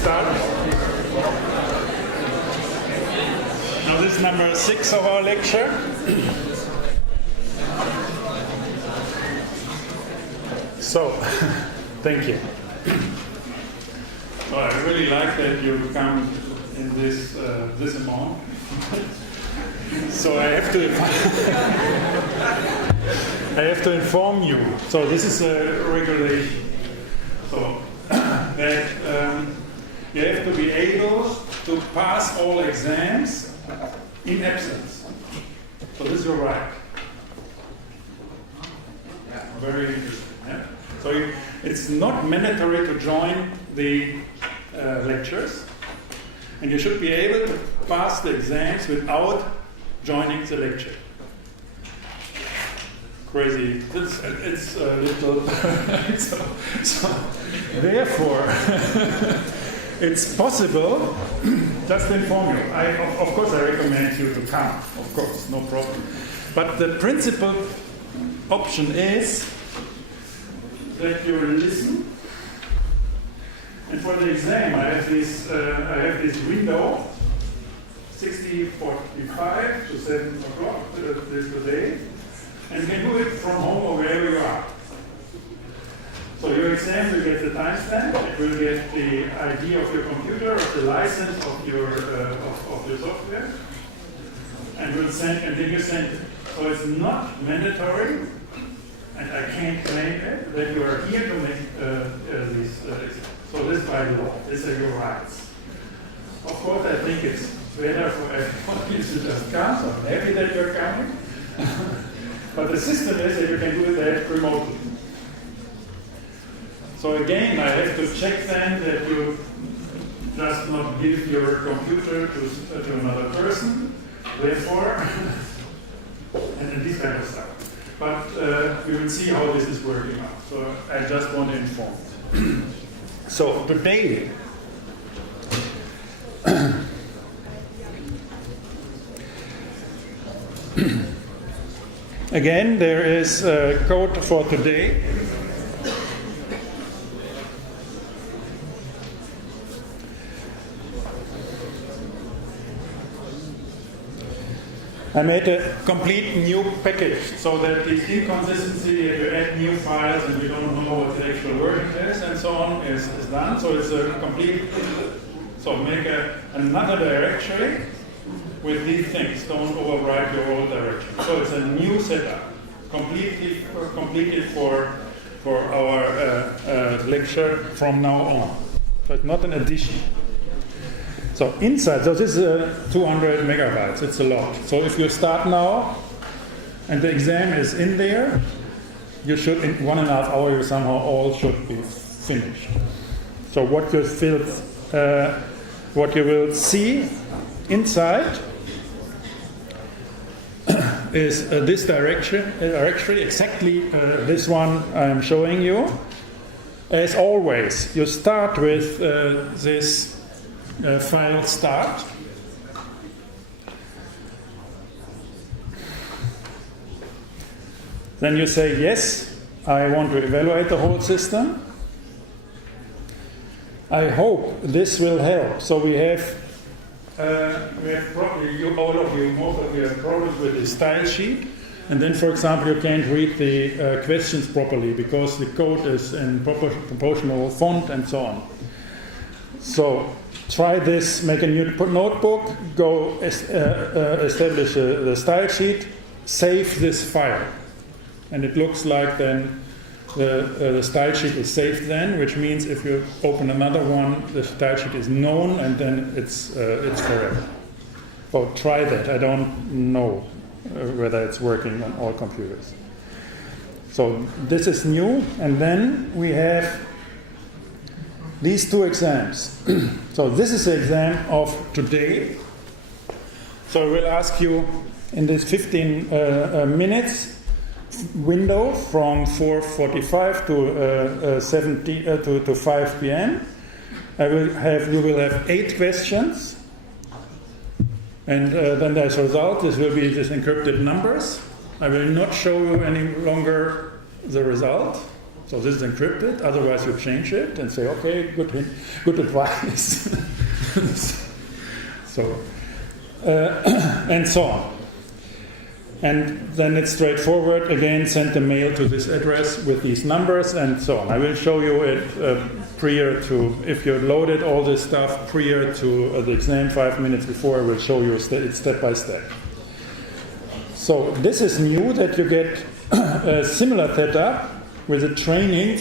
start. Now this is number 6 of our lecture. So, thank you. Well, I really like that you come in this amount. So I have to inform you. So this is a regulation. So that you have to be able to pass all exams in absence. So this is your right. Very interesting. Yeah? So it's not mandatory to join the lectures, and you should be able to pass the exams without joining the lecture. Crazy. It's a little. so therefore, it's possible. Just to inform you. Of course, I recommend you to come. Of course, no problem. But the principal option is that you listen. And for the exam, I have this window, 60:45 to 7 o'clock today, and you can do it from home or wherever you are. So your exam will get the timestamp, it will get the ID of your computer, of the license of your software, and then you send it. So it's not mandatory, and I can't claim it, that you are here to make this exam. So this by law, these are your rights. Of course, I think it's better for everyone to just come, so I'm happy that you're coming. But the system is that you can do that remotely. So again, I have to check then that you just not give your computer to another person, therefore, and this kind of stuff. But we will see how this is working out. So I just want to inform. So today, again, there is a code for today. I made a complete new package so that this inconsistency, if you add new files and you don't know what the actual wording is and so on, is done. So it's a complete, so make another directory with these things. Don't overwrite your old directory. So it's a new setup, completed for our lecture from now on. So it's not an addition. So inside, so this is 200 megabytes, it's a lot. So if you start now, and the exam is in there, you should, in 1.5 hours, you somehow all should be finished. So what you will see inside is this directory, exactly this one I'm showing you. As always, you start with this file start. Then you say, yes, I want to evaluate the whole system. I hope this will help. So we have probably, all of you, most of you have problems with the style sheet. And then, for example, you can't read the questions properly because the code is in proportional font and so on. So try this, make a new notebook, go establish the style sheet, save this file. And it looks like then the style sheet is saved then, which means if you open another one, the style sheet is known and then it's forever. So try that. I don't know whether it's working on all computers. So this is new, and then we have these two exams. So this is the exam of today. So I will ask you in this 15 minutes window from 4:45 to 5 p.m. You will have 8 questions, and then as a result, this will be these encrypted numbers. I will not show you any longer the result. So this is encrypted, otherwise you change it and say, okay, good advice. So, and so on. And then it's straightforward. Again, send the mail to this address with these numbers and so on. I will show you it prior to, if you loaded all this stuff prior to the exam 5 minutes before, I will show you it step by step. So this is new, that you get a similar setup with a training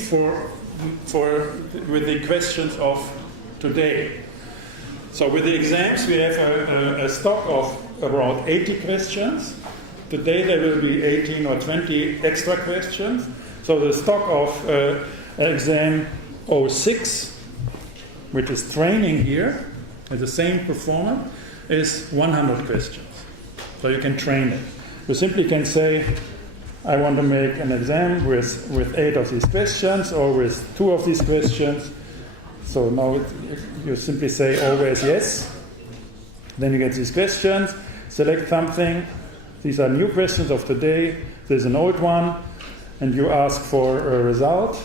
with the questions of today. So with the exams, we have a stock of around 80 questions. Today there will be 18 or 20 extra questions. So the stock of exam 06, which is training here, at the same performance, is 100 questions. So you can train it. You simply can say, I want to make an exam with 8 of these questions or with 2 of these questions. So now you simply say always yes. Then you get these questions, select something. These are new questions of today. There's an old one. And you ask for a result.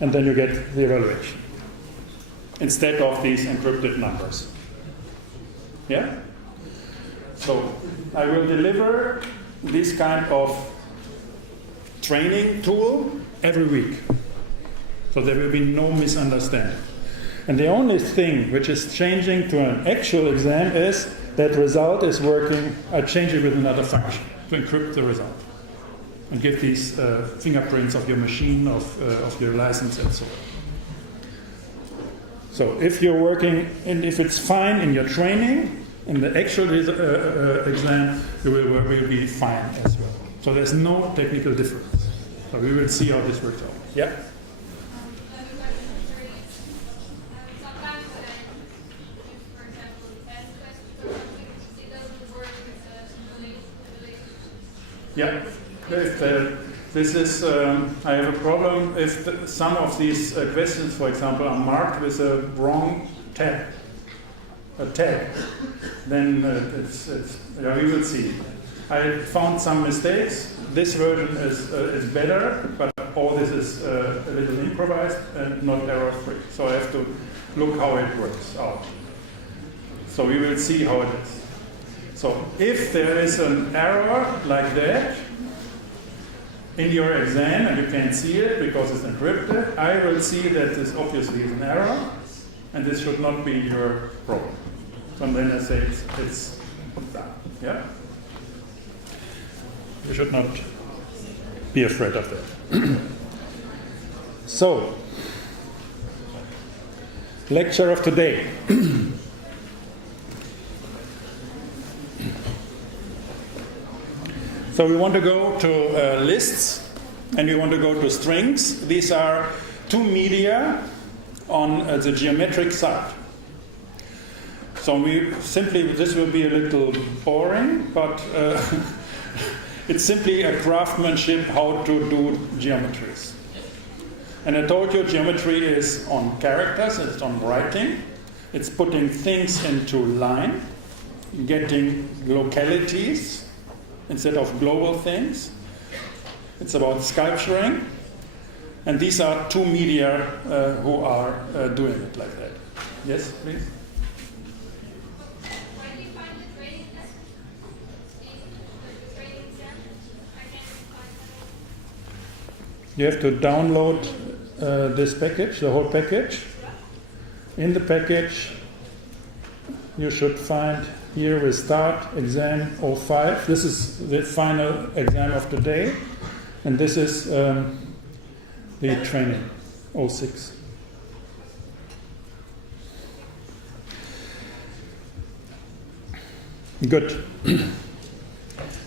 And then you get the evaluation. Instead of these encrypted numbers. Yeah? So I will deliver this kind of training tool every week. So there will be no misunderstanding. And the only thing which is changing to an actual exam is that result is working. I change it with another function to encrypt the result and give these fingerprints of your machine, of your license, and so on. So if you're working, and if it's fine in your training, in the actual exam, you will be fine as well. So there's no technical difference. So we will see how this works out. Yeah? Yeah. This is, I have a problem if some of these questions, for example, are marked with a wrong tag, then we will see. I found some mistakes. This version is better, but all this is a little improvised and not error-free. So I have to look how it works out. So we will see how it is. So if there is an error like that in your exam, and you can't see it because it's encrypted, I will see that this obviously is an error, and this should not be your problem. So then I say it's done. Yeah? You should not be afraid of that. So, lecture of today. So we want to go to lists, and we want to go to strings. These are two media on the geometric side. So this will be a little boring, but it's simply a craftsmanship how to do geometries. And I told you geometry is on characters, it's on writing, it's putting things into line, getting localities instead of global things. It's about sculpturing. And these are two media who are doing it like that. Yes, please? Where do you find the training test? The training exam? I can't find You have to download this package, the whole package. In the package, you should find here we start exam 05. This is the final exam of today. And this is the training 06. Good.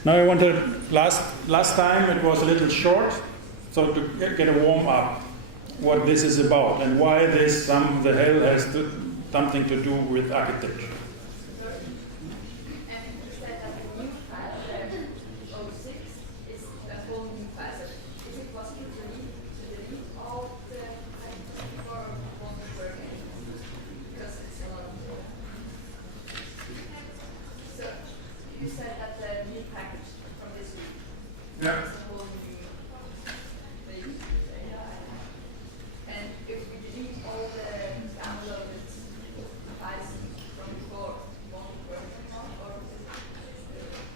Now I want to, last time it was a little short, so to get a warm up what this is about and why this the hell has something to do with architecture.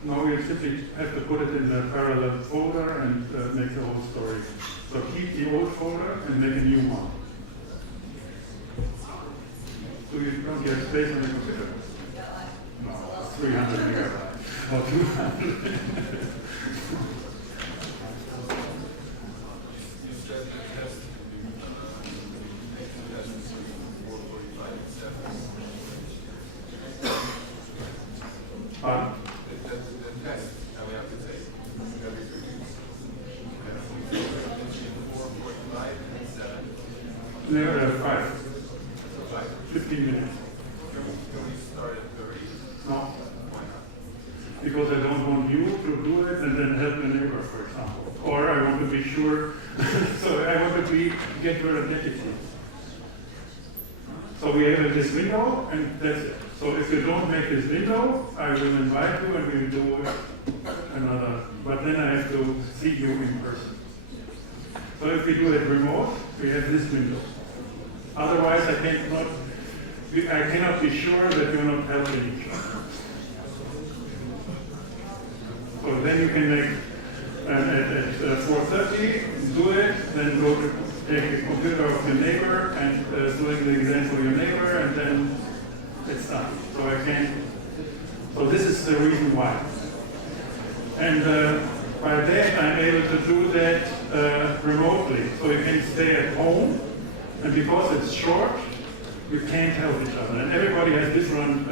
No, we simply have to put it in the parallel folder and make the whole story. So keep the old folder and make a new one. So you don't get space on the computer? No, 300 megabytes or 200. Never 15 minutes. Can we start at 30? No. Why not? Because I don't want you to do it and then help the neighbor, for example. Or I want to be sure, so I want to get rid of negative. So we have this window and that's it. So if you don't make this window, I will invite you and we will do another, but then I have to see you in person. So if we do it remote, we have this window. Otherwise, I cannot be sure that you're not helping each other. So then you can make at 4:30, do it, then go to take the computer of your neighbor and doing the exam for your neighbor, and then it's done. So I can't. So this is the reason why. And by that, I'm able to do that remotely. So you can stay at home. And because it's short, you can't help each other. And everybody has different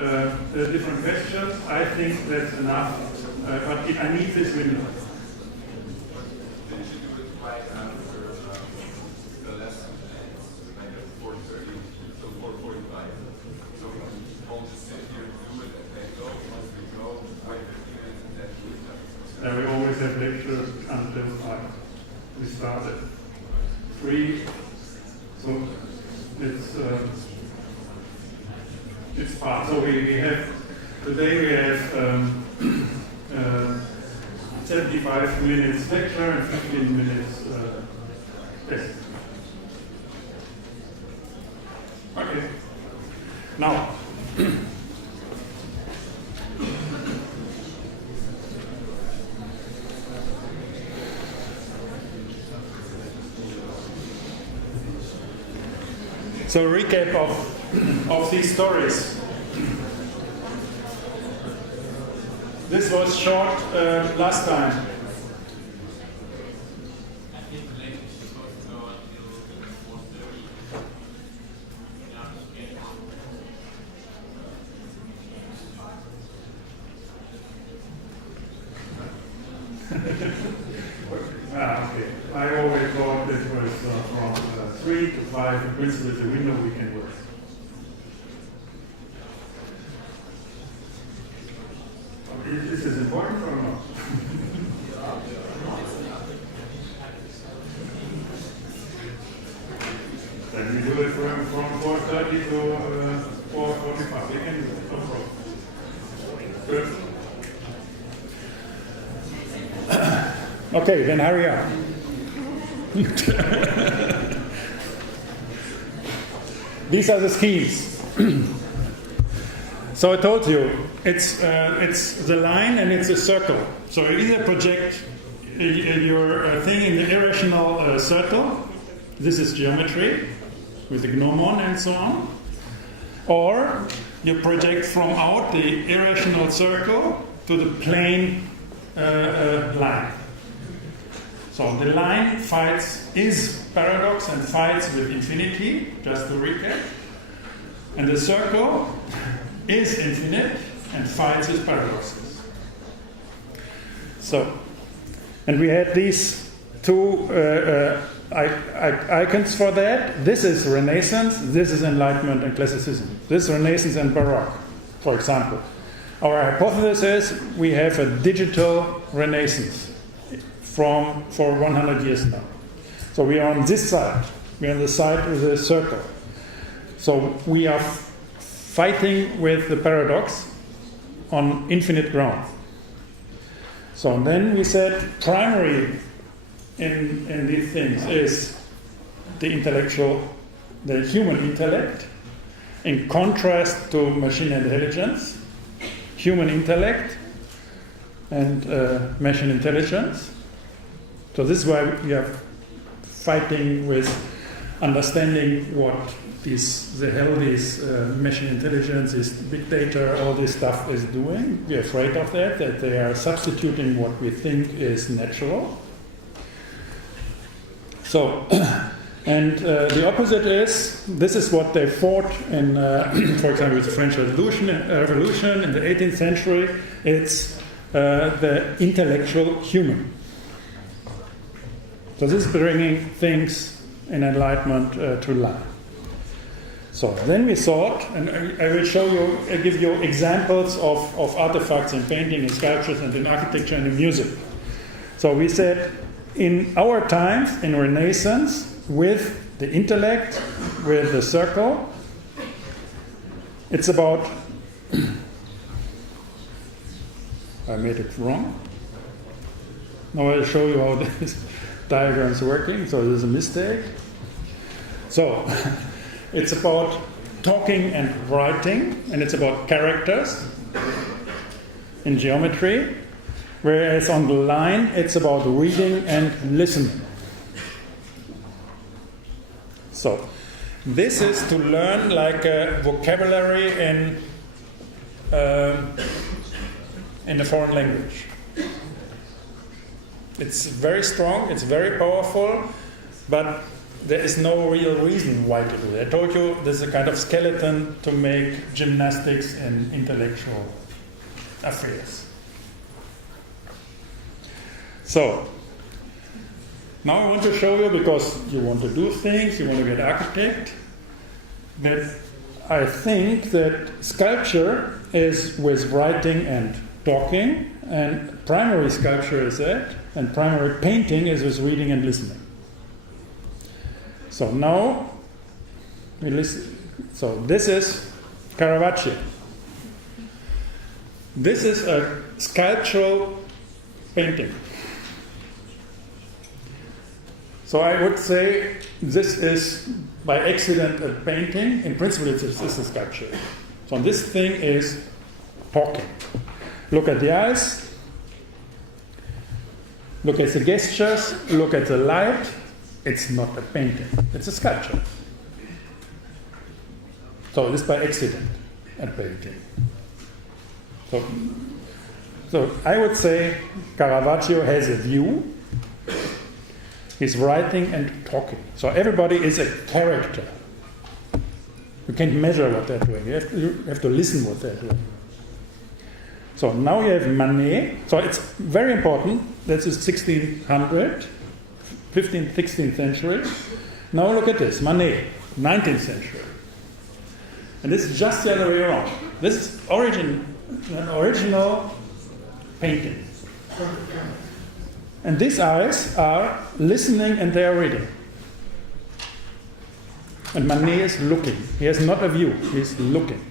questions. I think that's enough. But I need this window. Then you should do it right after the lesson ends, like at 4:30, so 4:45. So we can all just sit here and do it and then go. Once we go, wait 15 minutes and then do it. And we always have lectures until 5. We start at 3. So it's fast. So we have today we have 75 minutes lecture and 15 minutes test. Okay. Now. So recap of these stories. This was short last time. Okay. I always thought it was from 3 to 5. In principle, the window we can work. This is important or not? Then we do it from 4:30 to 4:45. We can do it, no problem. Good. Okay, then hurry up. These are the schemes. So I told you, it's the line and it's a circle. So you either project your thing in the irrational circle. This is geometry with the gnomon and so on. Or you project from out the irrational circle to the plane line. So the line is paradox and fights with infinity, just to recap. And the circle is infinite and fights with paradoxes. So, and we had these two icons for that. This is Renaissance, this is Enlightenment and Classicism. This is Renaissance and Baroque, for example. Our hypothesis is we have a digital Renaissance for 100 years now. So we are on this side. We are on the side with the circle. So we are fighting with the paradox on infinite ground. So then we said primary in these things is the human intellect, in contrast to machine intelligence. Human intellect and machine intelligence. So this is why we are fighting with understanding what the hell this machine intelligence, this big data, all this stuff is doing. We're afraid of that they are substituting what we think is natural. So, and the opposite is, this is what they fought in, for example, with the French Revolution in the 18th century. It's the intellectual human. So this is bringing things in enlightenment to life. So then we thought, and I will show you, give you examples of artifacts in painting, in sculptures, and in architecture, and in music. So we said, in our times, in Renaissance, with the intellect, with the circle, it's about, I made it wrong. Now I'll show you how this diagram is working. So there's a mistake. So it's about talking and writing, and it's about characters in geometry, whereas on the line it's about reading and listening. So this is to learn like a vocabulary in a foreign language. It's very strong, it's very powerful, but there is no real reason why to do it. I told you this is a kind of skeleton to make gymnastics in intellectual affairs. So, now I want to show you, because you want to do things, you want to get architect, that I think that sculpture is with writing and talking, and primary sculpture is that, and primary painting is with reading and listening. So now, we listen. So this is Caravaggio. This is a sculptural painting. So I would say this is by accident a painting. In principle, it's a sculpture. So this thing is talking. Look at the eyes. Look at the gestures. Look at the light. It's not a painting. It's a sculpture. So this by accident a painting. So I would say Caravaggio has a view. He's writing and talking. So everybody is a character. You can't measure what they're doing. You have to listen what they're doing. So now you have Manet. So it's very important. This is 1600, 15th, 16th century. Now look at this. Manet, 19th century. And this is just the other way around. This is an original painting. And these eyes are listening and they are reading. And Manet is looking. He has not a view, he's looking.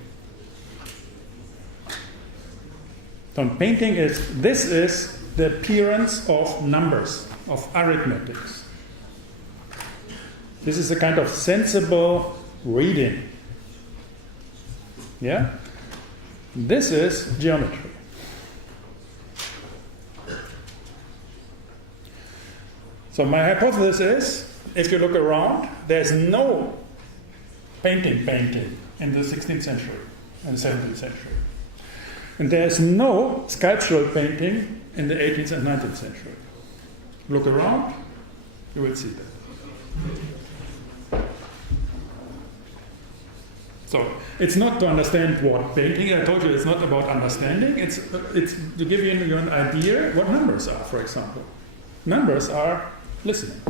So painting this is the appearance of numbers, of arithmetics. This is a kind of sensible reading. Yeah? This is geometry. So my hypothesis is, if you look around, there's no painting in the 16th century and 17th century. And there's no sculptural painting in the 18th and 19th century. Look around, you will see that. So it's not to understand what painting. I told you it's not about understanding. It's to give you an idea what numbers are, for example. Numbers are listening.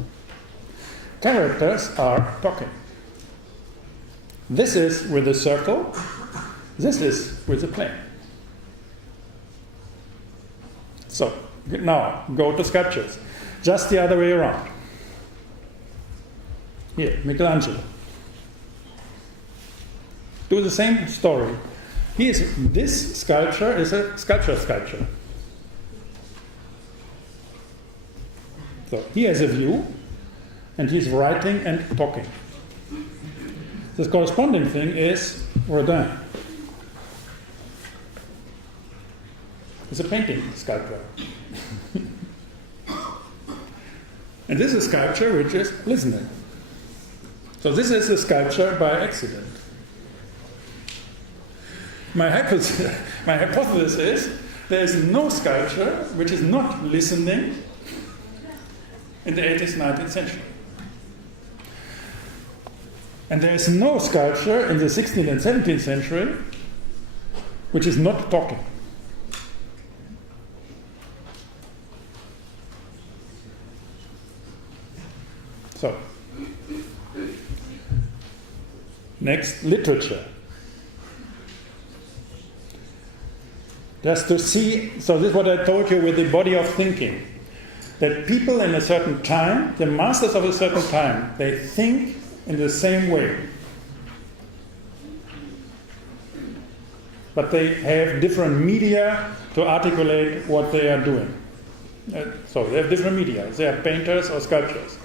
Characters are talking. This is with a circle. This is with a plane. So now go to sculptures. Just the other way around. Here, Michelangelo. Do the same story. This sculpture is a sculpture. So he has a view, and he's writing and talking. The corresponding thing is Rodin. It's a painting sculpture. And this is a sculpture which is listening. So this is a sculpture by accident. My hypothesis is there is no sculpture which is not listening in the 18th, 19th century. And there is no sculpture in the 16th and 17th century which is not talking. So, next, literature. Just to see, so this is what I told you with the body of thinking. That people in a certain time, the masters of a certain time, they think in the same way. But they have different media to articulate what they are doing. So they have different media. They are painters or sculptors.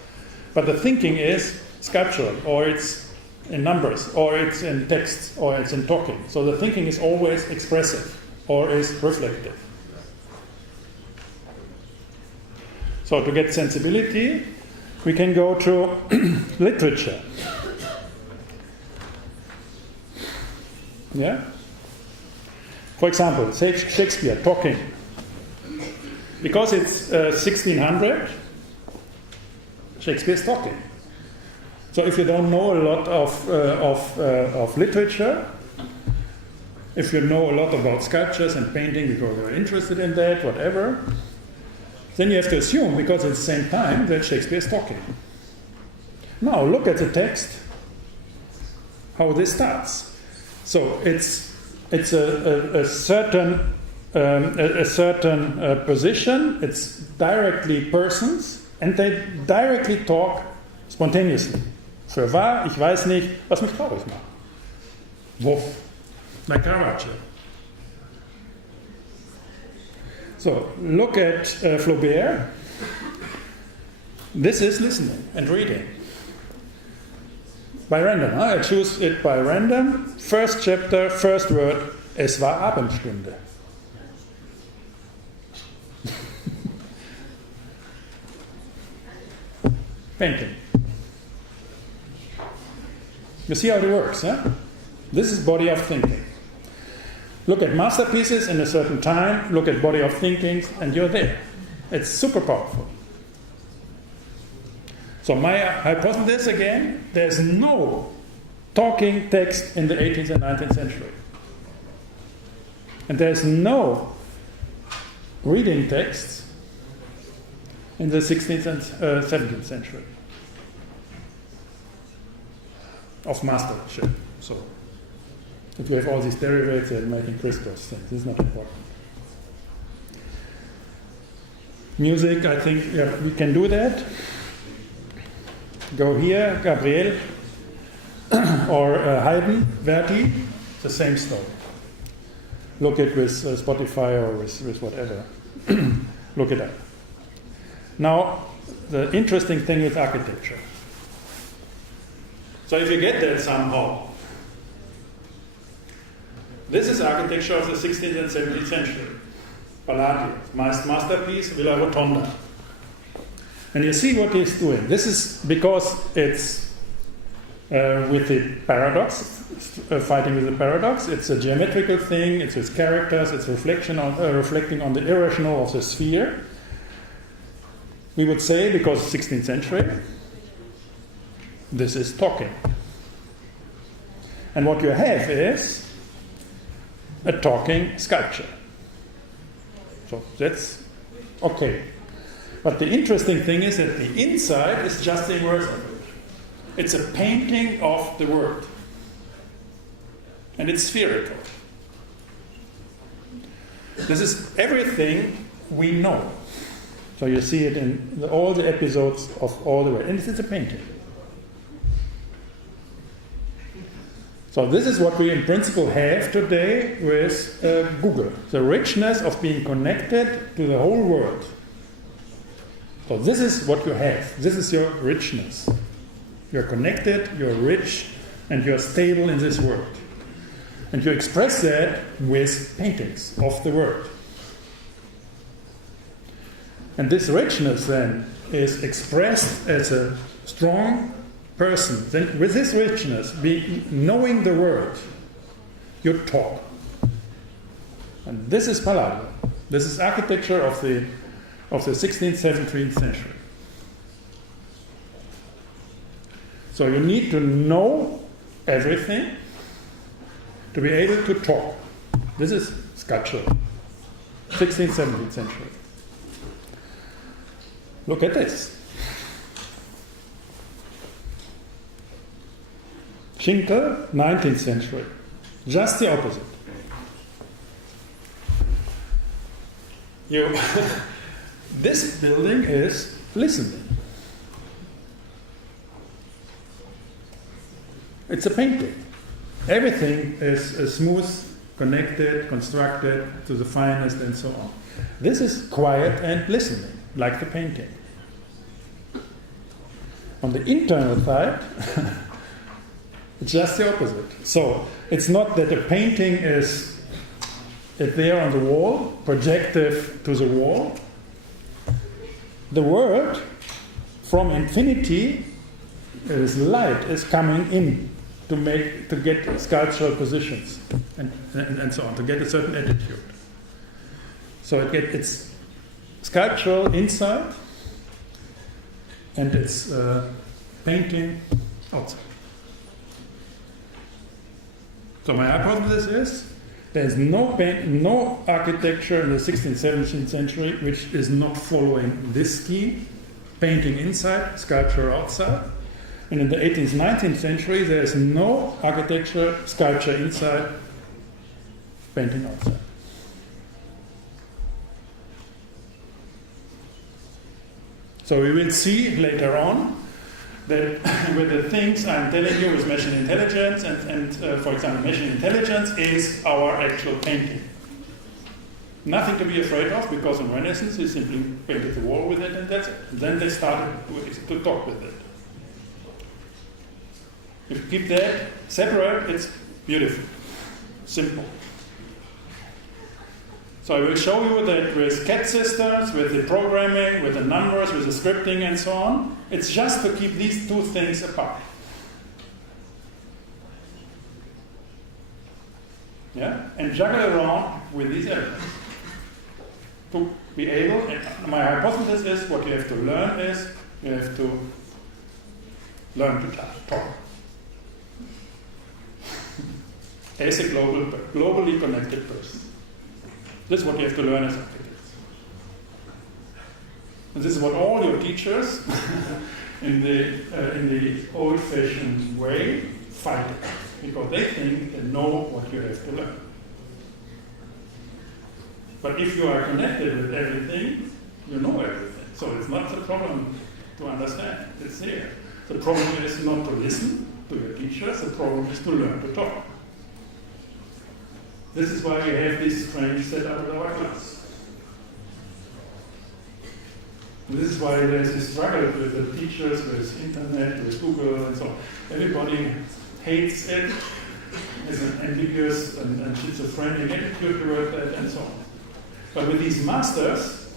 But the thinking is sculptural, or it's in numbers, or it's in text, or it's in talking. So the thinking is always expressive, or is reflective. So to get sensibility, we can go to literature. Yeah? For example, say Shakespeare talking. Because it's 1600, Shakespeare's talking. So if you don't know a lot of literature, if you know a lot about sculptures and painting because you're interested in that, whatever, then you have to assume, because it's the same time, that Shakespeare is talking. Now look at the text, how this starts. So it's a certain position. It's directly persons, and they directly talk spontaneously. Für wahr, ich weiß nicht, was mich traurig macht. Wuff. Like Caravaggio. So, look at Flaubert. This is listening and reading. By random. I choose it by random. First chapter, first word, es war Abendstunde. Painting. You see how it works, huh? This is body of thinking. Look at masterpieces in a certain time, look at body of thinking, and you're there. It's super powerful. So my hypothesis again, there's no talking text in the 18th and 19th century. And there's no reading texts in the 16th and 17th century of mastership. So if you have all these derivatives and making crisscross things, this is not important. Music, I think we can do that. Go here, Gabriel, or Haydn, Verdi, the same story. Look it with Spotify or with whatever. Look it up. Now, the interesting thing is architecture. So if you get that somehow, this is architecture of the 16th and 17th century. Palladio, masterpiece, Villa Rotonda. And you see what he's doing. This is because it's with the paradox, fighting with the paradox. It's a geometrical thing, it's with characters, it's reflecting on the irrational of the sphere. We would say, because 16th century, this is talking. And what you have is a talking sculpture. So that's okay. But the interesting thing is that the inside is just the inverse of it. It's a painting of the world. And it's spherical. This is everything we know. So you see it in all the episodes of all the way. And it's a painting. So this is what we in principle have today with Google. The richness of being connected to the whole world. So this is what you have. This is your richness. You're connected, you're rich, and you're stable in this world. And you express that with paintings of the world. And this richness then is expressed as a strong person. Then with this richness, knowing the word, you talk. And this is Palladio. This is architecture of the 16th, 17th century. So you need to know everything to be able to talk. This is sculpture, 16th, 17th century. Look at this. Schinkel, 19th century. Just the opposite. This building is listening. It's a painting. Everything is smooth, connected, constructed to the finest, and so on. This is quiet and listening, like the painting. On the internal side, it's just the opposite. So it's not that the painting is there on the wall, projective to the wall. The word from infinity is light is coming in to get sculptural positions and so on, to get a certain attitude. So it's sculptural inside and it's painting outside. So my hypothesis is there's no architecture in the 16th, 17th century which is not following this scheme, painting inside, sculpture outside. And in the 18th, 19th century, there is no architecture, sculpture inside, painting outside. So we will see later on that with the things I'm telling you with machine intelligence, and for example, machine intelligence is our actual painting. Nothing to be afraid of, because in Renaissance you simply painted the wall with it and that's it. And then they started to talk with it. If you keep that separate, it's beautiful, simple. So I will show you that with CAD systems, with the programming, with the numbers, with the scripting and so on, it's just to keep these two things apart. Yeah? And juggle around with these elements. To be able, and my hypothesis is what you have to learn is you have to learn to talk. As a globally connected person. This is what you have to learn as architects. And this is what all your teachers in the old-fashioned way fight against, because they think they know what you have to learn. But if you are connected with everything, you know everything. So it's not the problem to understand. It's there. The problem is not to listen to your teachers. The problem is to learn to talk. This is why we have this strange setup in our class. And this is why there's a struggle with the teachers, with internet, with Google, and so on. Everybody hates it. There's an ambiguous and schizophrenic attitude toward that, and so on. But with these masters,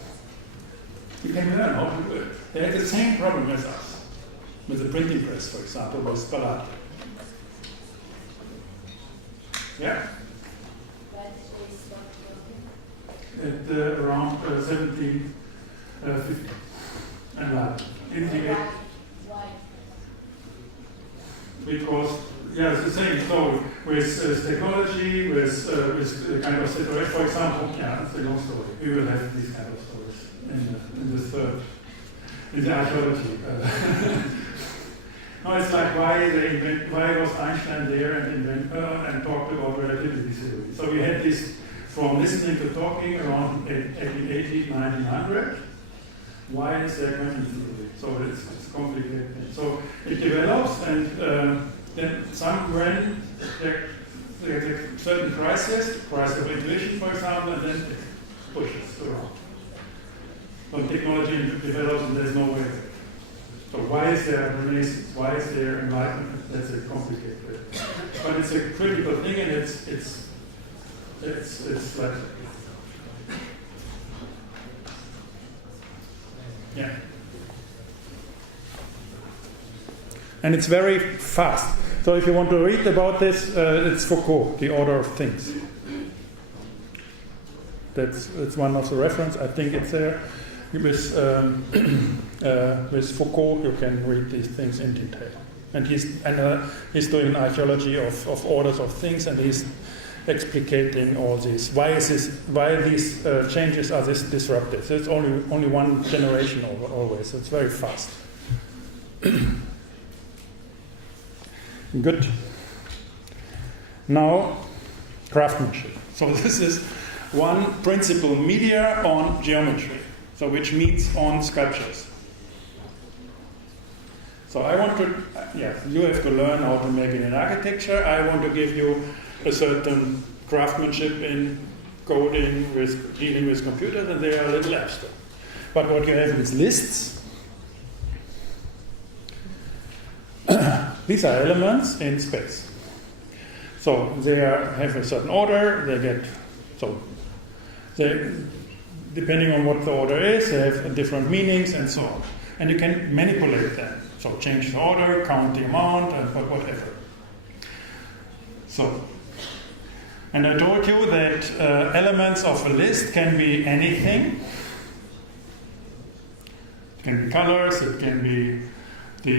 you can learn how to do it. They have the same problem as us. With the printing press, for example, with Palladio. Yeah? At around 1750 and integrate. Because it's the same. So with technology, with kind of situation, for example, it's a long story. We will have these kind of stories in the third, in the archaeology. No, it's like why was Einstein there and talked about relativity theory. So we had this. From listening to talking around 1880, 1900, why is there quantum theory? So it's complicated. So it develops, and then when there's a certain crisis of intuition, for example, and then it pushes around. So technology develops, and there's no way. So why is there Renaissance? Why is there enlightenment? That's a complicated way. But it's a critical thing, and it's like And it's very fast. So if you want to read about this, it's Foucault, The Order of Things. It's one of the reference. I think it's there. With Foucault, you can read these things in detail. And he's doing an archaeology of orders of things, and he's explicating all this. Why these changes are this disruptive? So it's only one generation always. So it's very fast. Good. Now, craftsmanship. So this is one principal media on geometry, so which meets on sculptures. So I want to, you have to learn how to make it in architecture. I want to give you a certain craftsmanship in coding, with dealing with computers, and they are a little abstract. But what you have is lists. These are elements in space. So they have a certain order, depending on what the order is, they have different meanings and so on. And you can manipulate them. So change the order, count the amount, and whatever. So, and I told you that elements of a list can be anything. It can be colors, it can be the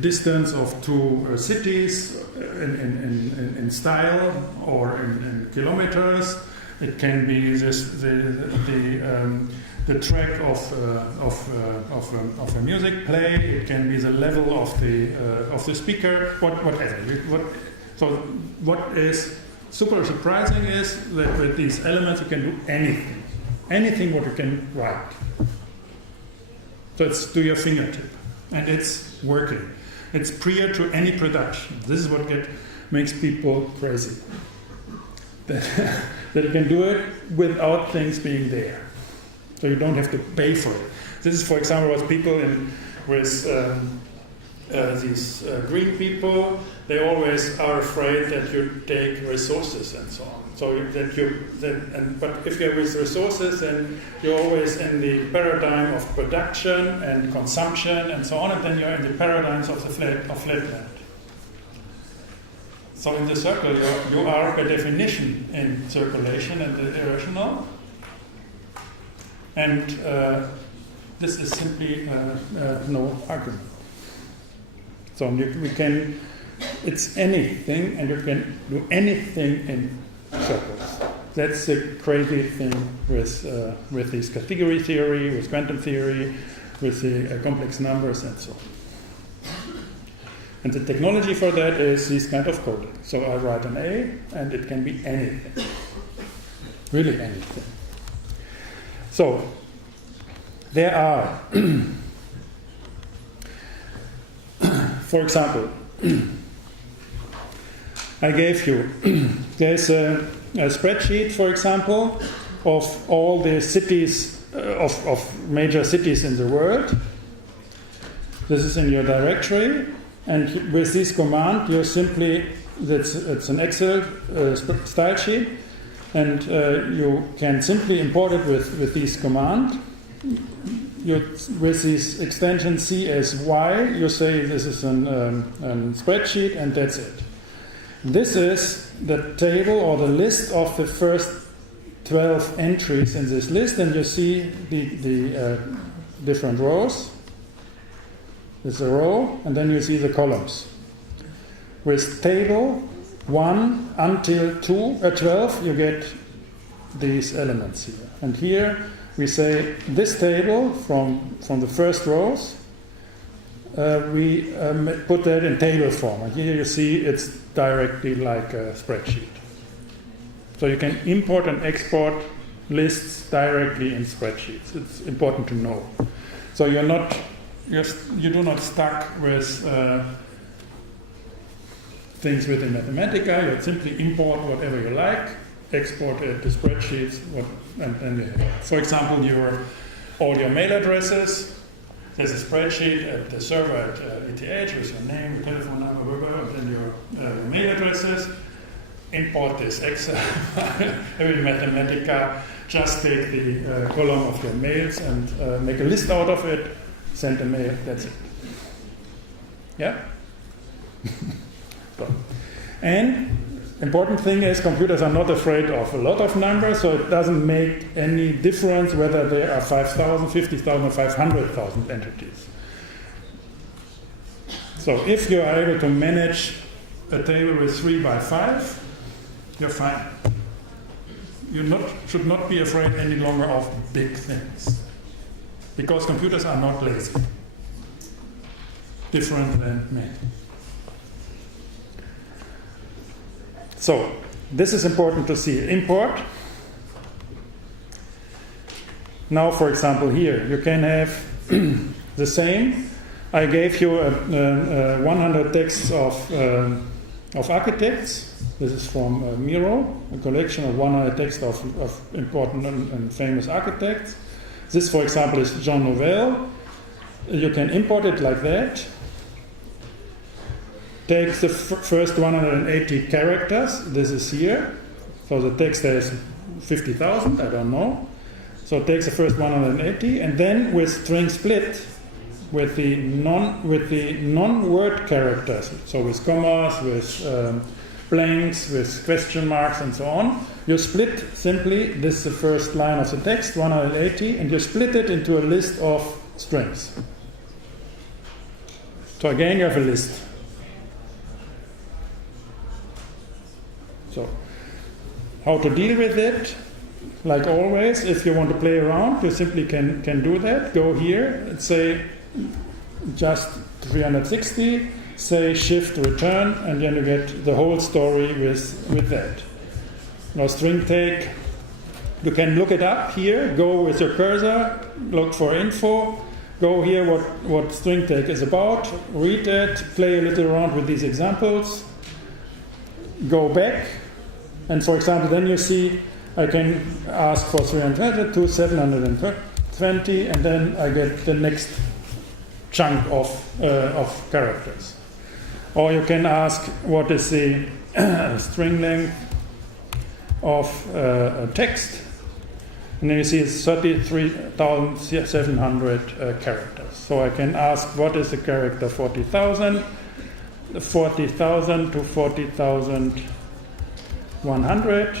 distance of two cities in style or in kilometers. It can be the track of a music play. It can be the level of the speaker. Whatever. So what is super surprising is that with these elements you can do anything what you can write. So it's to your fingertip, and it's working. It's prior to any production. This is what makes people crazy. That you can do it without things being there. So you don't have to pay for it. This is, for example, what people with these green people, they always are afraid that you take resources and so on. So but if you're with resources, then you're always in the paradigm of production and consumption and so on, and then you're in the paradigms of flatland. So in the circle, you are by definition in circulation and the irrational, and this is simply no argument. So it's anything, and you can do anything in circles. That's the crazy thing with this category theory, with quantum theory, with the complex numbers and so on. And the technology for that is this kind of coding. So I write an A, and it can be anything. Really anything. So there are, for example, I gave you, there's a spreadsheet, for example, of all the cities, of major cities in the world. This is in your directory, and with this command, you simply, it's an Excel style sheet, and you can simply import it with this command. With this extension CSY, you say this is a spreadsheet, and that's it. This is the table or the list of the first 12 entries in this list, and you see the different rows. There's a row, and then you see the columns. With table 1 until 12, you get these elements here. And here we say this table from the first rows, we put that in table form. And here you see it's directly like a spreadsheet. So you can import and export lists directly in spreadsheets. It's important to know. So you do not stuck with things within Mathematica. You simply import whatever you like, export it to spreadsheets, and then you have it. For example, all your mail addresses. There's a spreadsheet at the server at ETH with your name, your telephone number, whatever, and then your mail addresses. Import this Excel in Mathematica. Just take the column of your mails and make a list out of it. Send a mail. That's it. Yeah? And important thing is computers are not afraid of a lot of numbers, so it doesn't make any difference whether there are 5,000, 50,000 or 500,000 entities. So if you are able to manage a table with 3 by 5, you're fine. You should not be afraid any longer of big things, because computers are not lazy. Different than men. So this is important to see. Import. Now, for example, here you can have the same. I gave you 100 texts of architects. This is from Miro, a collection of 100 texts of important and famous architects. This, for example, is Jean Nouvel. You can import it like that. Take the first 180 characters. This is here. So the text has 50,000, I don't know. So it takes the first 180, and then with string split, with the non-word characters, so with commas, with blanks, with question marks, and so on, you split simply, this is the first line of the text, 180, and you split it into a list of strings. So again, you have a list. So, how to deal with it? Like always, if you want to play around, you simply can do that. Go here and say just 360, say shift return, and then you get the whole story with that. Now string take, you can look it up here, go with your cursor, look for info, go here what string take is about, read it, play a little around with these examples, go back, and for example, then you see I can ask for 320 to 720, and then I get the next chunk of characters. Or you can ask what is the string length of a text, and then you see it's 33,700 characters. So I can ask what is the character 40,000, 40,000 to 40,100.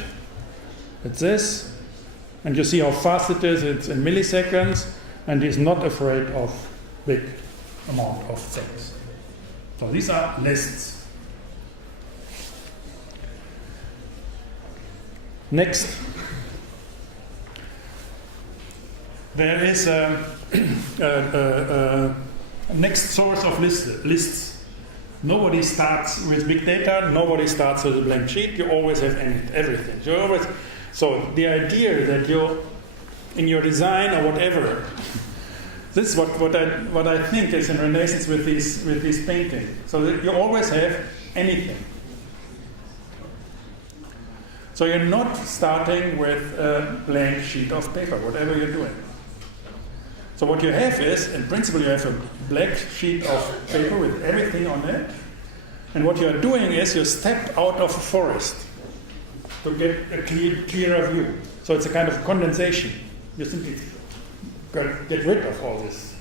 It's this, and you see how fast it is. It's in milliseconds, and he's not afraid of big amount of things. So these are lists. Next, there is a next source of lists. Nobody starts with big data. Nobody starts with a blank sheet. You always have everything. You always. So the idea that you, in your design or whatever, this is what I think is in renaissance with these paintings. So that you always have anything. So you're not starting with a blank sheet of paper, whatever you're doing. So what you have is, in principle, you have a blank sheet of paper with everything on it. And what you're doing is you step out of a forest to get a clearer view. So it's a kind of condensation. You simply get rid of all this.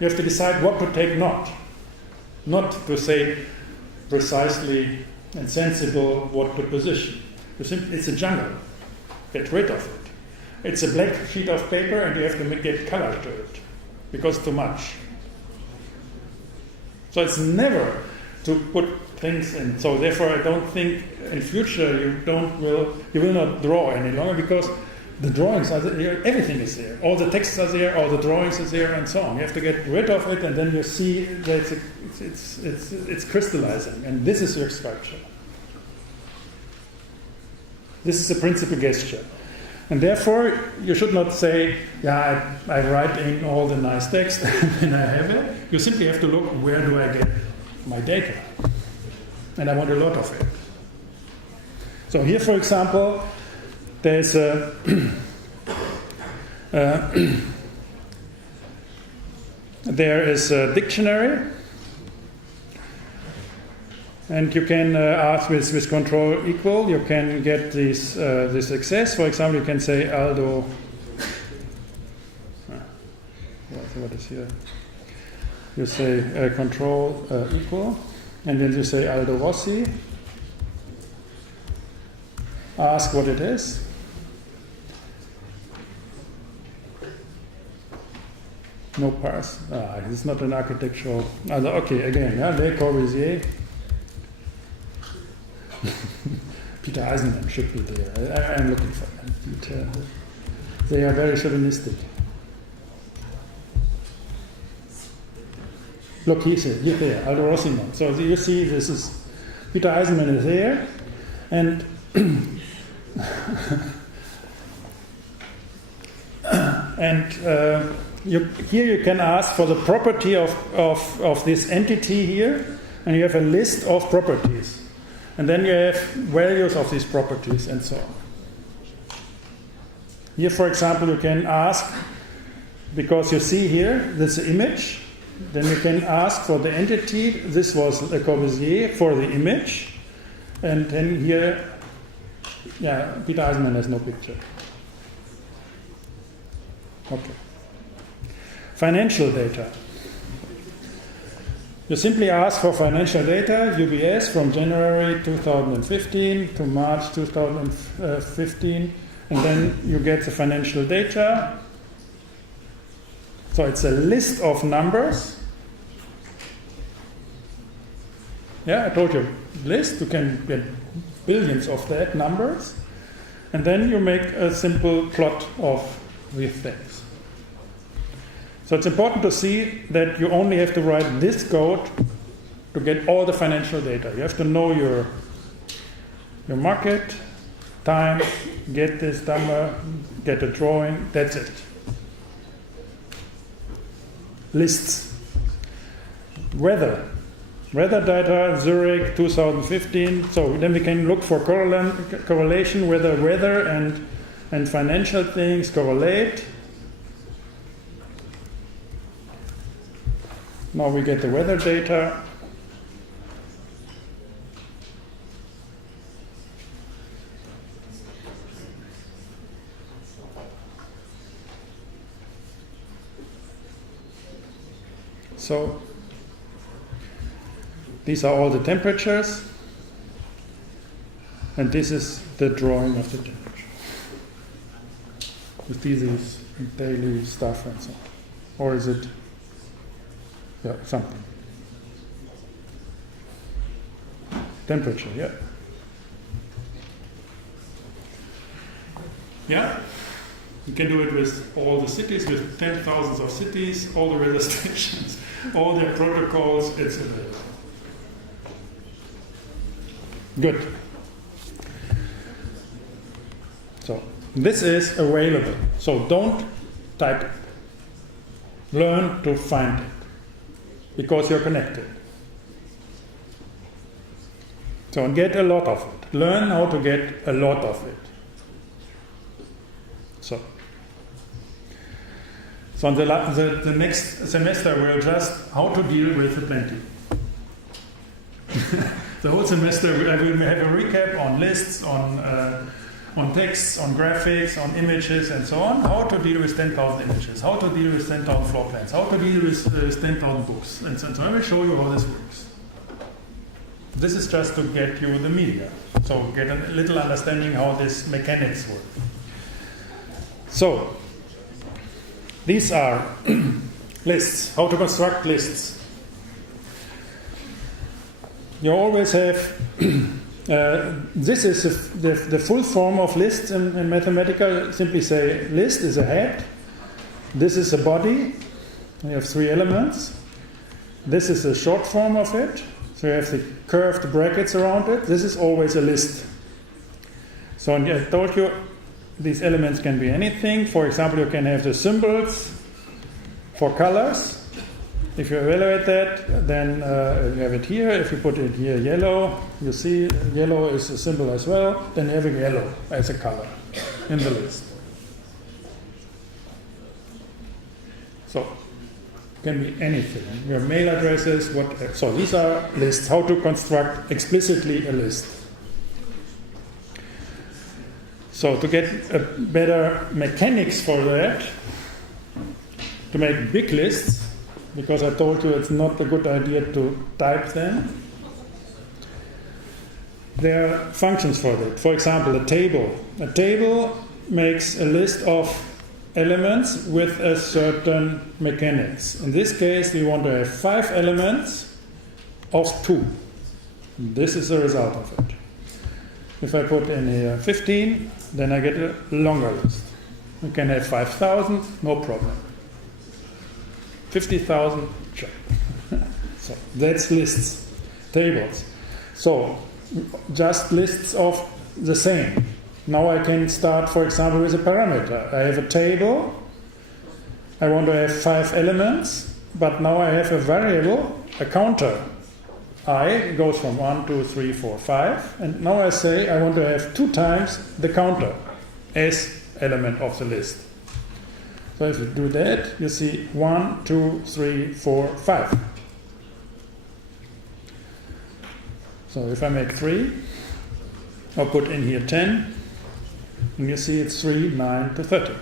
You have to decide what to take not to say precisely and sensible what to position. It's a jungle. Get rid of it. It's a blank sheet of paper, and you have to get color to it because too much. So it's never to put things in. So therefore, I don't think in future you will not draw any longer, because the drawings are there, everything is there. All the texts are there, all the drawings is there, and so on. You have to get rid of it, and then you see that it's crystallizing, and this is your structure. This is the principal gesture. And therefore, you should not say, yeah, I write in all the nice text and I have it. You simply have to look, where do I get my data? And I want a lot of it. So here, for example, there's a there is a dictionary. And you can ask with control equal, you can get this access. For example, you can say Aldo. What is here? You say control equal, and then you say Aldo Rossi. Ask what it is. No parse. It's not an architectural. Okay, again, Le Corbusier. Peter Eisenman should be there. I'm looking for them. They are very chauvinistic. Look, he's there, Aldo Rossi. So you see, this is Peter Eisenman is there, and here you can ask for the property of this entity here, and you have a list of properties. And then you have values of these properties and so on. Here, for example, you can ask, because you see here, this image, then you can ask for the entity, this was Le Corbusier for the image, and then here, Peter Eisenman has no picture. Okay. Financial data. You simply ask for financial data, UBS, from January 2015 to March 2015, and then you get the financial data. So it's a list of numbers. I told you, list, you can get billions of that numbers, and then you make a simple plot of these things. So it's important to see that you only have to write this code to get all the financial data. You have to know your market, time, get this number, get a drawing, that's it. Lists. Weather data, Zurich 2015. So then we can look for correlation, whether weather and financial things correlate. Now we get the weather data. So these are all the temperatures, and this is the drawing of the temperature. With these daily stuff and so on. Or is it something? Temperature, You can do it with all the cities, with 10,000s of cities, all the weather stations, all their protocols, it's available. Good. So this is available. So don't type it. Learn to find it, because you're connected. So get a lot of it. Learn how to get a lot of it. So the next semester we'll just how to deal with the plenty. The whole semester I will have a recap on lists, on texts, on graphics, on images, and so on. How to deal with 10,000 images, how to deal with 10,000 floor plans, how to deal with 10,000 books, and so on. I will show you how this works. This is just to get you the media, so get a little understanding how this mechanics work. So these are lists, how to construct lists. You always have, this is the full form of lists in mathematical. Simply say list is a head, this is a body, you have three elements. This is a short form of it, so you have the curved brackets around it. This is always a list. So I told you, these elements can be anything. For example, you can have the symbols for colors. If you evaluate that, then you have it here. If you put it here yellow, you see yellow is a symbol as well. Then you have a yellow as a color in the list. So it can be anything. Your mail addresses, whatever. So these are lists. How to construct explicitly a list. So to get a better mechanics for that, to make big lists, because I told you it's not a good idea to type them. There are functions for that. For example, a table. A table makes a list of elements with a certain mechanics. In this case, we want to have 5 elements of 2. This is the result of it. If I put in here 15, then I get a longer list. You can have 5,000, no problem. 50,000, sure. So that's lists, tables. So just lists of the same. Now I can start, for example, with a parameter. I have a table. I want to have 5 elements, but now I have a variable, a counter. I goes from 1, 2, 3, 4, 5, and now I say I want to have 2 times the counter as element of the list. So if you do that, you see 1, 2, 3, 4, 5. So if I make 3, I'll put in here 10, and you see it's 3, 9 to 30.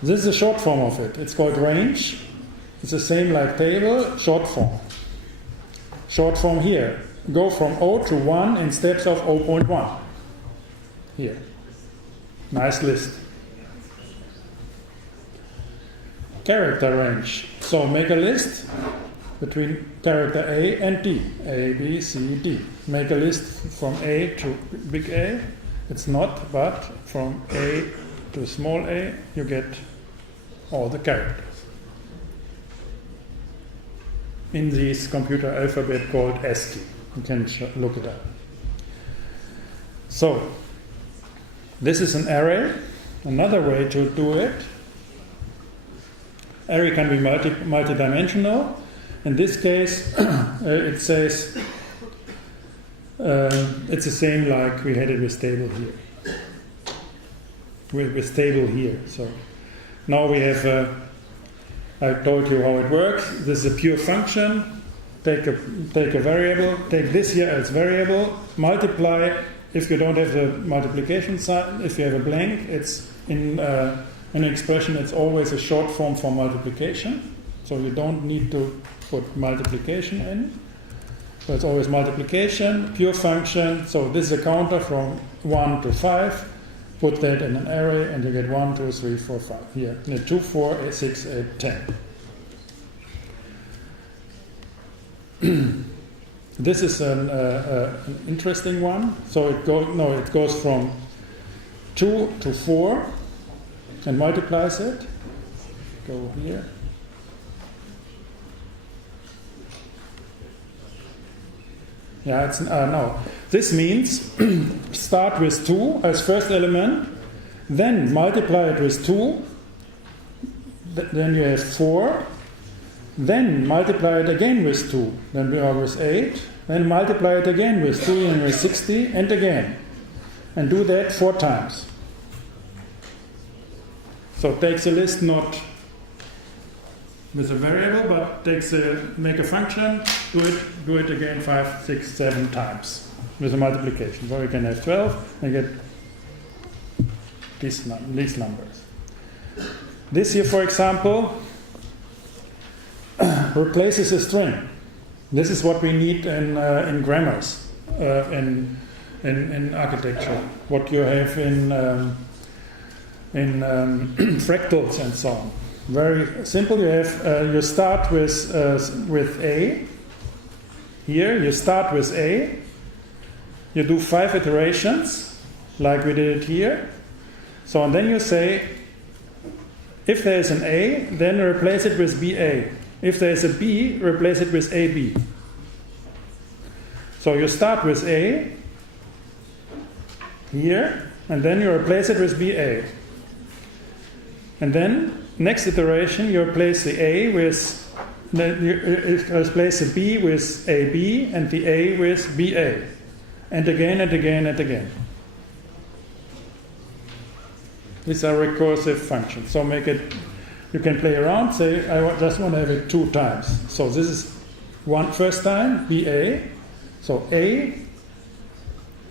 This is a short form of it. It's called range. It's the same like table, short form. Short form here. Go from 0 to 1 in steps of 0.1. Here. Nice list. Character range. So make a list between character A and D. A, B, C, D. Make a list from A to big A. It's not, but from A to small a, you get all the characters in this computer alphabet called ASCII. You can look it up. So, this is an array. Another way to do it, array can be multidimensional. In this case, it says it's the same like we had it with table here. With table here. So now we have, I told you how it works. This is a pure function. Take a variable, take this here as variable, multiply. If you don't have the multiplication sign, if you have a blank, it's in an expression, it's always a short form for multiplication. So you don't need to put multiplication in. So it's always multiplication, pure function. So this is a counter from 1 to 5. Put that in an array and you get 1, 2, 3, 4, 5. Here, 2, 4, 8, 6, 8, 10. This is an interesting one. So it goes from 2 to 4 and multiplies it. Go here. Yeah, it's no. This means start with 2 as first element, then multiply it with 2, then you have 4, then multiply it again with 2, then we are with 8, then multiply it again with 2 and with 60, and again. And do that 4 times. So it takes a list not with a variable, but make a function, do it again 5, 6, 7 times with a multiplication. So we can have 12 and get these numbers. This here, for example, replaces a string. This is what we need in grammars, in architecture. What you have in fractals and so on. Very simple. You have you start with A. Here you start with A. You do 5 iterations, like we did it here. So and then you say, if there is an A, then replace it with BA. If there is a B, replace it with AB. So you start with A here, and then you replace it with BA. And then next iteration, you replace the A with, you replace the B with AB and the A with BA, and again and again and again. These are recursive functions. So make it. You can play around. Say I just want to have it 2 times. So this is first time BA. So A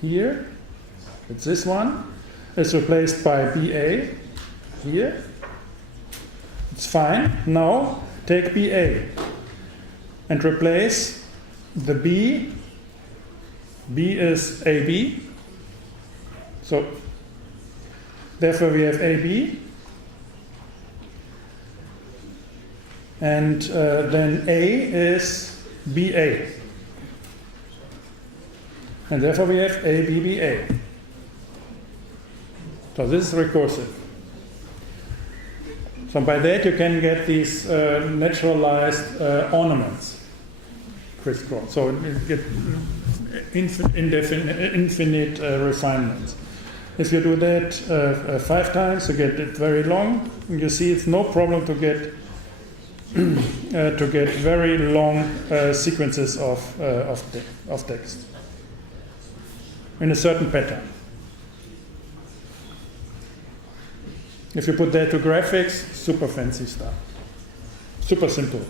here. It's this one. It's replaced by BA. here. It's fine. Now take BA and replace the B. B is AB. So therefore we have AB. And then A is BA. And therefore we have ABBA. So this is recursive. So by that you can get these naturalized ornaments, crisscross. So you get infinite refinements. If you do that 5 times, you get it very long. You see, it's no problem to get very long sequences of text in a certain pattern. If you put that to graphics, super fancy stuff. Super simple.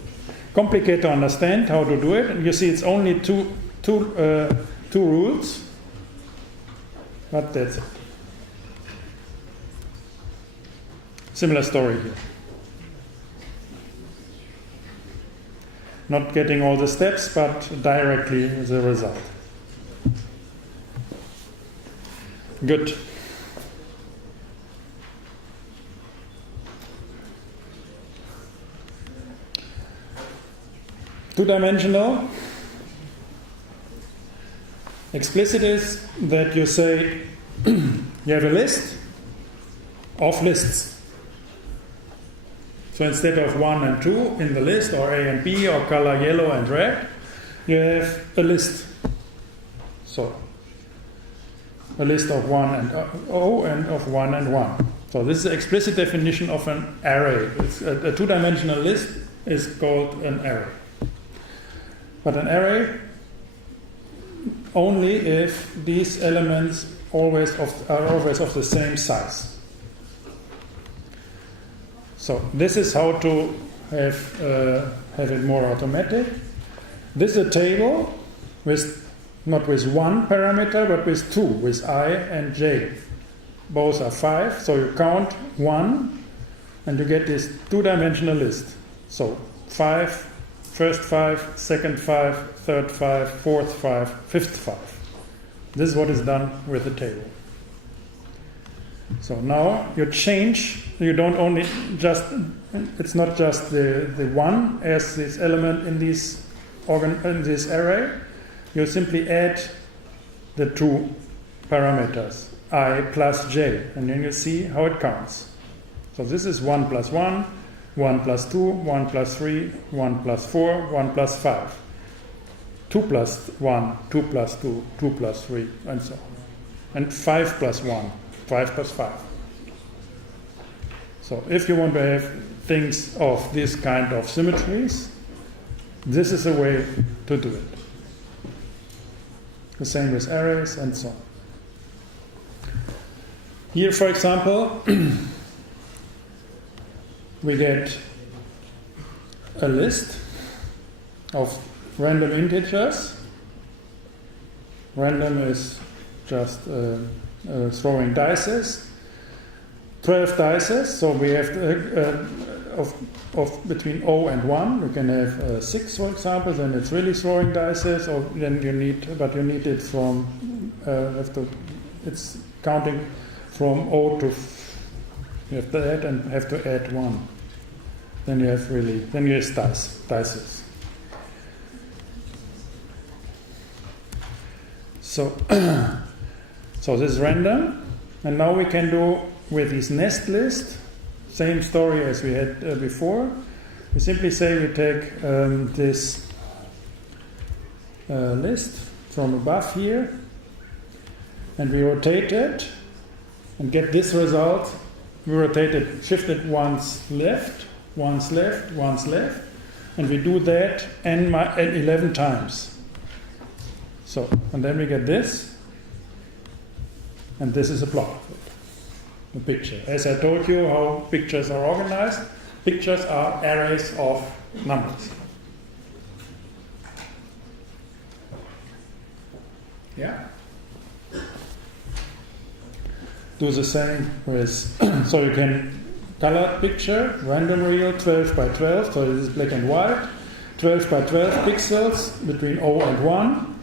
Complicated to understand how to do it. And you see, it's only two rules, but that's it. Similar story here. Not getting all the steps, but directly the result. Good. Two-dimensional. Explicit is that you say you have a list of lists. So instead of 1 and 2 in the list, or A and B, or color yellow and red, you have a list. So a list of 1 and O and of 1 and 1. So this is the explicit definition of an array. It's a two-dimensional list is called an array. But an array only if these elements are always of the same size. So this is how to have it more automatic. This is a table with not with 1 parameter, but with 2, with I and j. Both are 5, so you count 1 and you get this two-dimensional list. So 5, first 5, second 5, third 5, fourth 5, fifth 5. This is what is done with the table. So now you change, you don't only just, it's not just the 1 as this element in this array, you simply add the 2 parameters, I plus j, and then you see how it counts. So this is 1 plus 1, 1 plus 2, 1 plus 3, 1 plus 4, 1 plus 5. 2 plus 1, 2 plus 2, 2 plus 3, and so on. And 5 plus 1, 5 plus 5. So if you want to have things of this kind of symmetries, this is a way to do it. The same with arrays and so on. Here, for example, we get a list of random integers. Random is just throwing dices. 12 dices, so we have of between 0 and 1. You can have 6, for example, then it's really throwing dices, or then you need it from it's counting from 0 to you have to add and have to add 1. Then you have dices. So this is random, and now we can do with this nest list, same story as we had before. We simply say we take this list from above here, and we rotate it and get this result. We rotate it, shift it once left, once left, once left, and we do that n 11 times. So, and then we get this, and this is a plot of it, the picture. As I told you how pictures are organized, pictures are arrays of numbers. Yeah? Do the same with, so you can colored picture, random reel 12 by 12, so this is black and white, 12 by 12 pixels between 0 and 1.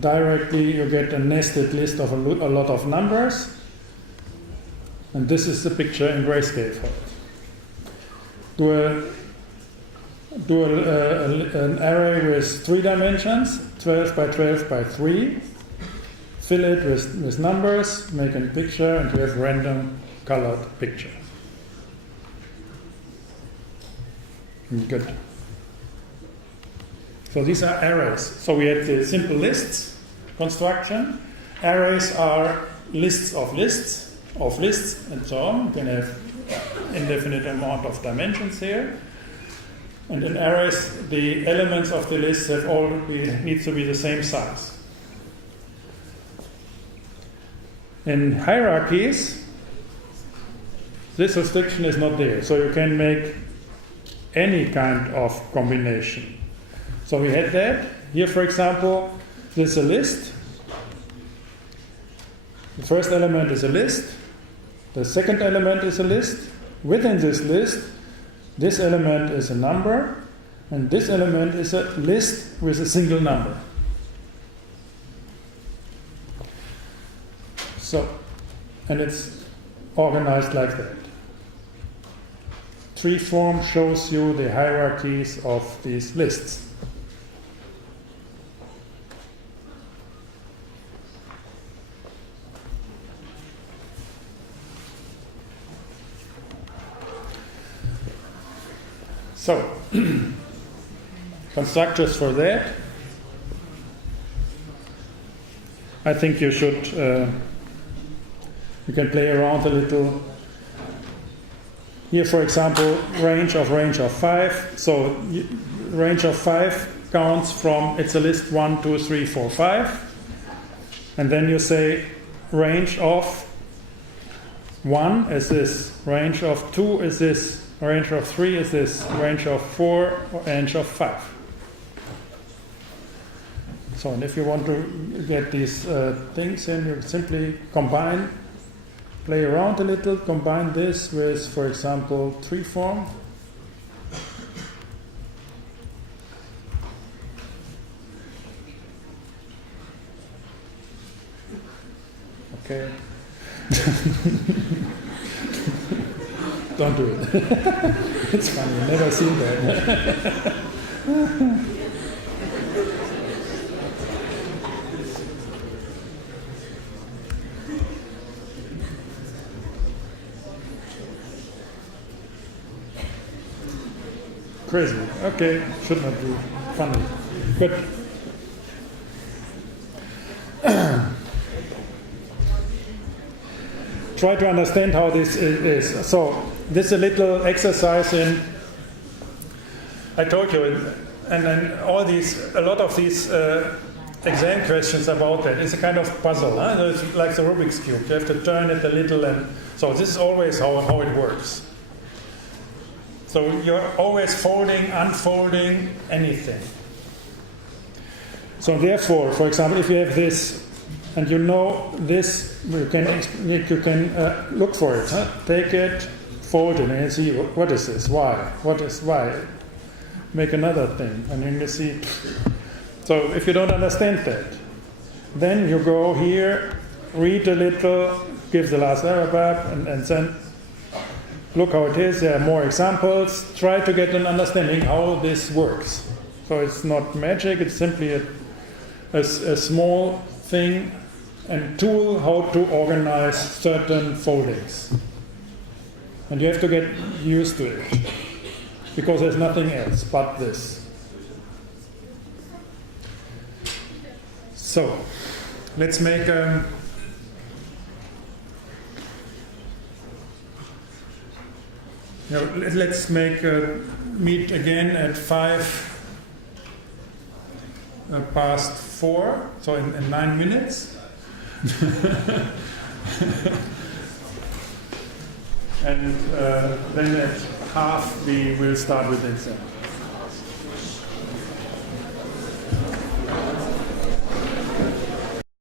Directly you get a nested list of a lot of numbers, and this is the picture in grayscale for it. Do an array with 3 dimensions, 12 by 12 by 3, fill it with numbers, make a picture, and you have random colored picture. Good. So these are arrays. So we had the simple lists construction. Arrays are lists, and so on. You can have indefinite amount of dimensions here. And in arrays, the elements of the list needs to be the same size. In hierarchies, this restriction is not there, so you can make any kind of combination. So we had that. Here, for example, this is a list. The first element is a list. The second element is a list. Within this list, this element is a number, and this element is a list with a single number. So, and it's organized like that. Tree form shows you the hierarchies of these lists. So, constructors for that. I think you should, you can play around a little. Here, for example, range of 5. So, range of 5 counts from, it's a list 1, 2, 3, 4, 5. And then you say range of 1 is this, range of 2 is this, range of 3 is this, range of 4, range of 5. So, and if you want to get these things in, you simply combine, play around a little, combine this with, for example, tree form. Okay. Don't do it. It's funny, I've never seen that. Crazy. Okay, should not be funny. But try to understand how this is. So this is a little exercise in, I told you, and then a lot of these exam questions about that. It's a kind of puzzle. Huh? It's like the Rubik's Cube. You have to turn it a little, and so this is always how it works. So you're always folding, unfolding, anything. So therefore, for example, if you have this, and you know this, you can look for it. Huh? Take it, fold it, and see what is this? Why? What is why? Make another thing, and then you see. So if you don't understand that, then you go here, read a little, give the last paragraph, and then look how it is. There are more examples. Try to get an understanding how this works. So it's not magic. It's simply a small thing and tool how to organize certain foldings. And you have to get used to it because there's nothing else but this. So let's make a let's make a meet again at 4:05, so in 9 minutes. And then at half we will start with the exam.